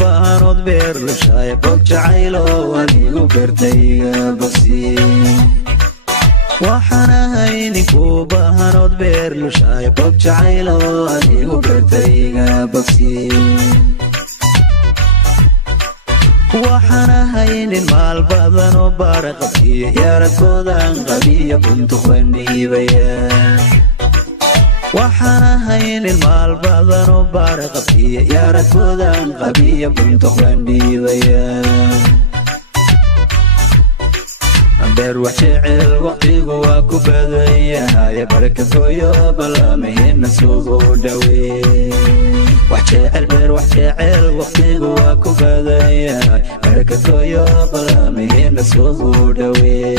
baanood beer lushaay bog jacaylo adigu beertayga bogsi waxaan ahay ninku baanood beer lushaay bog jacaylo adigu beertayga bogsi waxaan ahay nin maal badan oo baara qabkiya yaaradkoodan qabiya buntuq bandhiibaya waxaan ahay nin maal badan oo baara qabkiya yaaradkoodan qabiya buntuq bandhiibaya beer wax jecel waqtigu waa ku badan yahay barakadooyo ballamaheenna sugu dhawee wax jecel beer wax jecel waqtigu waa ku badan yahay barakadooyo ballamaheenna sugu dhawee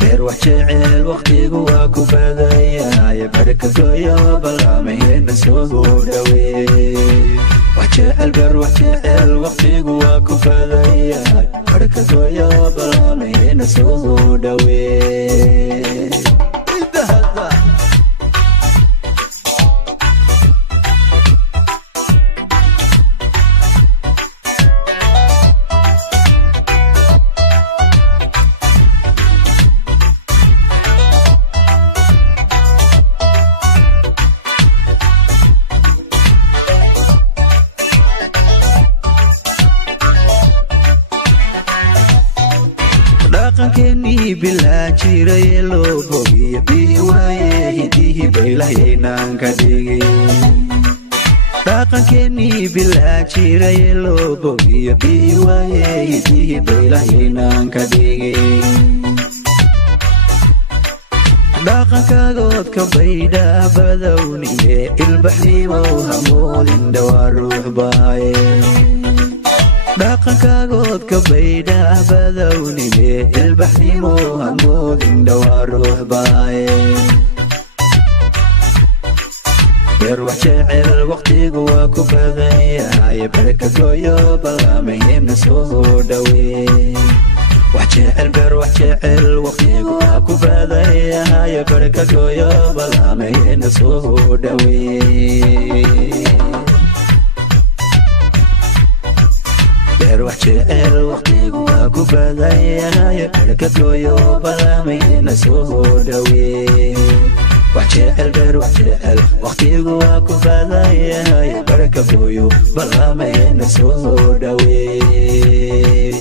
beer wax jecel waqtigu waa ku badan yahay barakadooyo ballamaheenna sugu dhawee wax jecel beer wax jecel waqtigu waa ku badan yahay barakadooyo ballamaheenna sugu dhawee dhaqankeennii bilaa jiray loo bogiyo bii waaye hidihii baylahaynaan ka dhigin dhaqankeennii bilaa jiray loo bogiyo bii waaye hidihii baylahaynaan ka dhigin dhaqankaagoodka baydha badowniye ilbaxnimow hamoodin dhawaa ruux baaye dhaqankaagoodka baydha badowniye ilbaxnimow hamoodin dhawaa ruux baaye beer wax jecel waqtigu waa ku badan yahay barakadooyo ballamaheenna sugu dhawee wax jecel beer wax jecel waqtigu waa ku badan yahay barakadooyo ballamaheenna sugu dhawee beer wax jecel waqtigu waa ku badan yahay barakadooyo ballamaheenna sugu dhawee wax jecel beer wax jecel waqtigu waa ku badan yahay barakadooyo ballamaheenna sugu dhawee